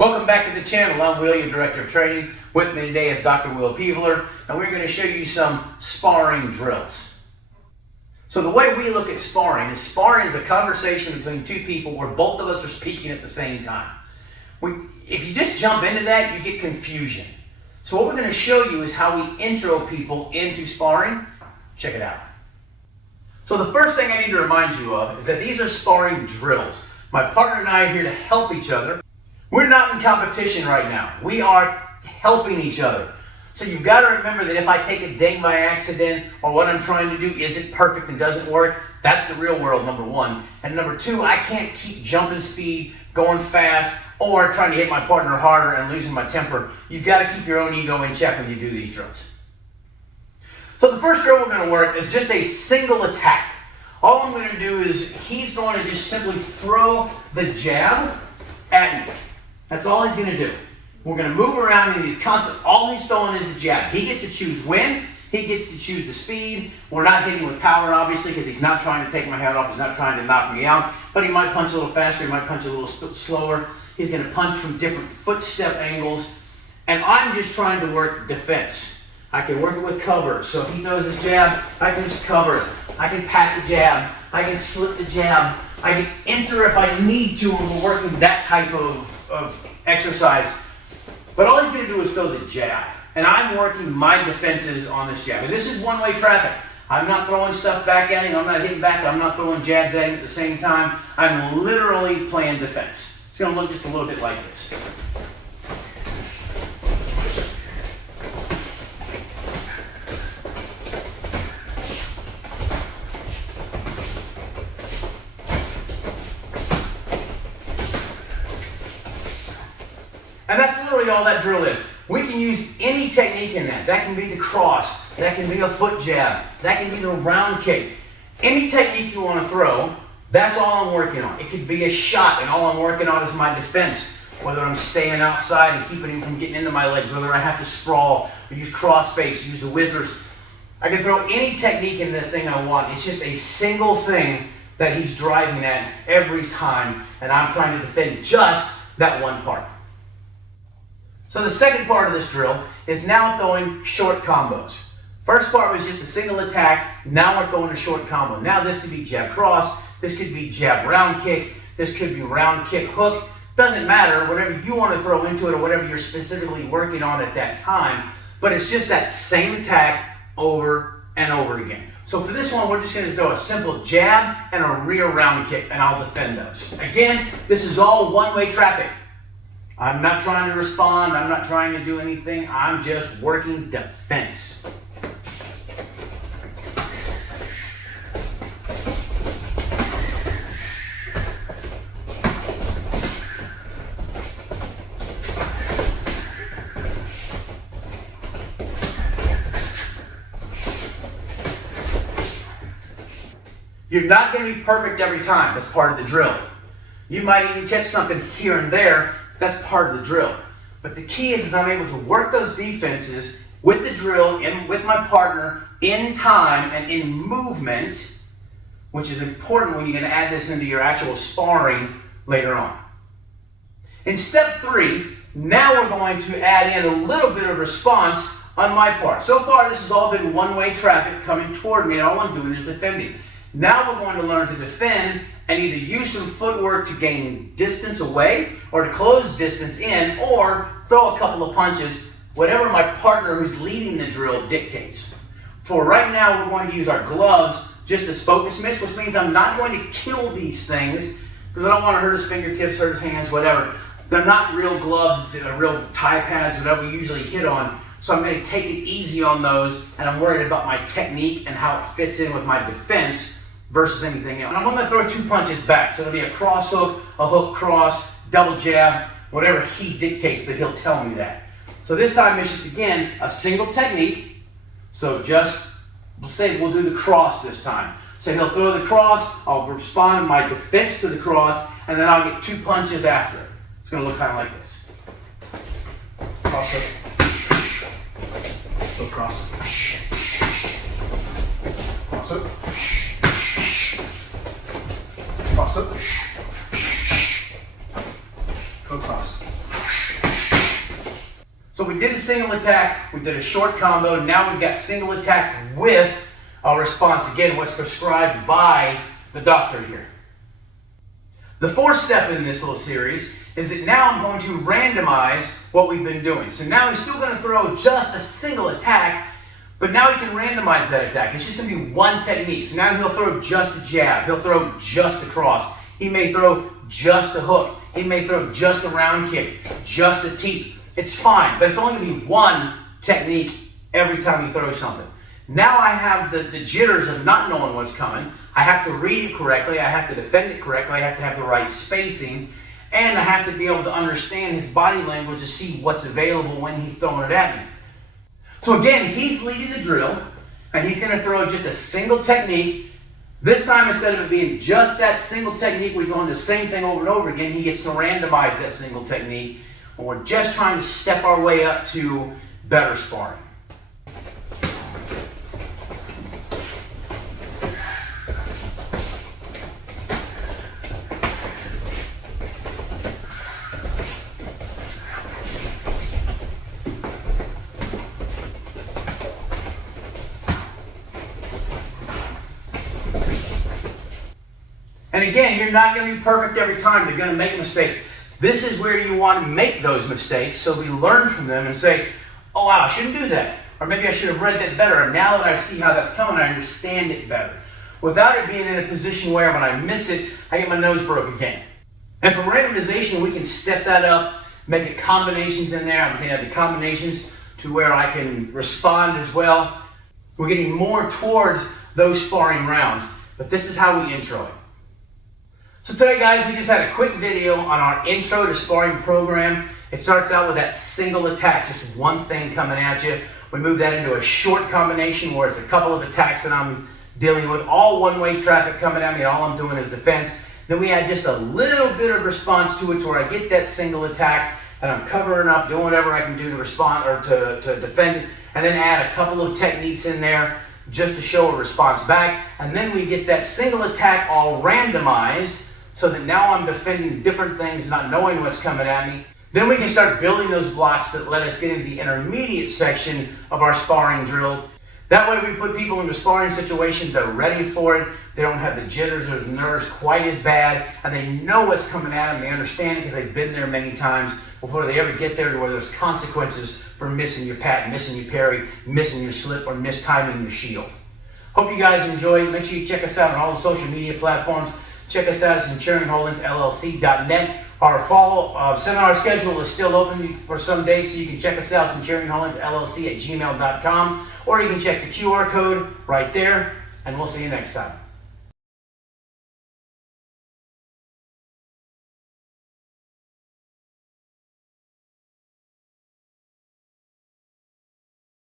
Welcome back to the channel. I'm Will, your Director of Training. With me today is Dr. Will Peevler, and we're going to show you some sparring drills. So the way we look at sparring is a conversation between two people where both of us are speaking at the same time. If you just jump into that, you get confusion. So what we're going to show you is how we intro people into sparring. Check it out. So the first thing I need to remind you of is that these are sparring drills. My partner and I are here to help each other. We're not in competition right now. We are helping each other. So you've got to remember that if I take a ding by accident or what I'm trying to do isn't perfect and doesn't work, that's the real world, number one. And number two, I can't keep jumping speed, going fast, or trying to hit my partner harder and losing my temper. You've got to keep your own ego in check when you do these drills. So the first drill we're going to work is just a single attack. All I'm going to do is he's going to just simply throw the jab at me. That's all he's going to do. We're going to move around and he's constant. All he's throwing is the jab. He gets to choose when. He gets to choose the speed. We're not hitting with power, obviously, because he's not trying to take my head off. He's not trying to knock me out. But he might punch a little faster. He might punch a little slower. He's going to punch from different footstep angles. And I'm just trying to work defense. I can work it with cover. So if he throws his jab, I can just cover it. I can pat the jab. I can slip the jab. I can enter if I need to when we're working that type of exercise. But all he's going to do is throw the jab. And I'm working my defenses on this jab. And this is one-way traffic. I'm not throwing stuff back at him. I'm not hitting back. I'm not throwing jabs at him at the same time. I'm literally playing defense. It's going to look just a little bit like this. And that's literally all that drill is. We can use any technique in that. That can be the cross. That can be a foot jab. That can be the round kick. Any technique you want to throw, that's all I'm working on. It could be a shot, and all I'm working on is my defense. Whether I'm staying outside and keeping him from getting into my legs, whether I have to sprawl, or use cross face, use the whizzers. I can throw any technique in that thing I want. It's just a single thing that he's driving at every time, and I'm trying to defend just that one part. So the second part of this drill is now throwing short combos. First part was just a single attack. Now we're throwing a short combo. Now this could be jab cross. This could be jab round kick. This could be round kick hook. Doesn't matter, whatever you want to throw into it or whatever you're specifically working on at that time. But it's just that same attack over and over again. So for this one, we're just going to throw a simple jab and a rear round kick, and I'll defend those. Again, this is all one-way traffic. I'm not trying to respond. I'm not trying to do anything. I'm just working defense. You're not going to be perfect every time. That's part of the drill. You might even catch something here and there. That's part of the drill. But the key is I'm able to work those defenses with the drill and with my partner in time and in movement, which is important when you're going to add this into your actual sparring later on. In step 3, now we're going to add in a little bit of response on my part. So far, this has all been one-way traffic coming toward me, and all I'm doing is defending. Now we're going to learn to defend and either use some footwork to gain distance away or to close distance in or throw a couple of punches, whatever my partner who's leading the drill dictates. For right now, we're going to use our gloves just as focus mitts, which means I'm not going to kill these things because I don't want to hurt his fingertips, hurt his hands, whatever. They're not real gloves, real tie pads, whatever we usually hit on. So I'm going to take it easy on those, and I'm worried about my technique and how it fits in with my defense versus anything else. And I'm going to throw 2 punches back. So it'll be a cross hook, a hook cross, double jab, whatever he dictates, but he'll tell me that. So this time it's just, again, a single technique. So just, we'll say we'll do the cross this time. So he'll throw the cross, I'll respond my defense to the cross, and then I'll get 2 punches after it. It's going to look kind of like this. Cross hook. Hook cross. Cross hook. Cross hook. Hook cross. did a single attack, we did a short combo, now we've got single attack with a response. Again, what's prescribed by the doctor here. The fourth step in this little series is that now I'm going to randomize what we've been doing. So now he's still going to throw just a single attack, but now he can randomize that attack. It's just going to be one technique. So now he'll throw just a jab. He'll throw just a cross. He may throw just a hook. He may throw just a round kick, just a teep. It's fine, but it's only going to be one technique every time he throws something. Now I have the jitters of not knowing what's coming. I have to read it correctly. I have to defend it correctly. I have to have the right spacing. And I have to be able to understand his body language to see what's available when he's throwing it at me. So again, he's leading the drill, and he's going to throw just a single technique. This time, instead of it being just that single technique, we're doing the same thing over and over again. He gets to randomize that single technique. And we're just trying to step our way up to better sparring. And again, you're not going to be perfect every time. You're going to make mistakes. This is where you want to make those mistakes so we learn from them and say, oh wow, I shouldn't do that. Or maybe I should have read that better. And now that I see how that's coming, I understand it better. Without it being in a position where when I miss it, I get my nose broke again. And from randomization, we can step that up, make it combinations in there. We can have the combinations to where I can respond as well. We're getting more towards those sparring rounds. But this is how we intro it. So today, guys, we just had a quick video on our intro to sparring program. It starts out with that single attack, just one thing coming at you. We move that into a short combination where it's a couple of attacks that I'm dealing with, all one-way traffic coming at me, and all I'm doing is defense. Then we add just a little bit of response to it to where I get that single attack, and I'm covering up, doing whatever I can do to respond or to defend it, and then add a couple of techniques in there just to show a response back. And then we get that single attack all randomized, so that now I'm defending different things, not knowing what's coming at me. Then we can start building those blocks that let us get into the intermediate section of our sparring drills. That way we put people into sparring situations, they're ready for it, they don't have the jitters or the nerves quite as bad, and they know what's coming at them, they understand it because they've been there many times before they ever get there to where there's consequences for missing your pat, missing your parry, missing your slip, or mistiming your shield. Hope you guys enjoyed. Make sure you check us out on all the social media platforms. Check us out at CenturionHoldensLLC.net. Our fall seminar schedule is still open for some days, so you can check us out, CenturionHoldensLLC@gmail.com, or you can check the QR code right there, and we'll see you next time.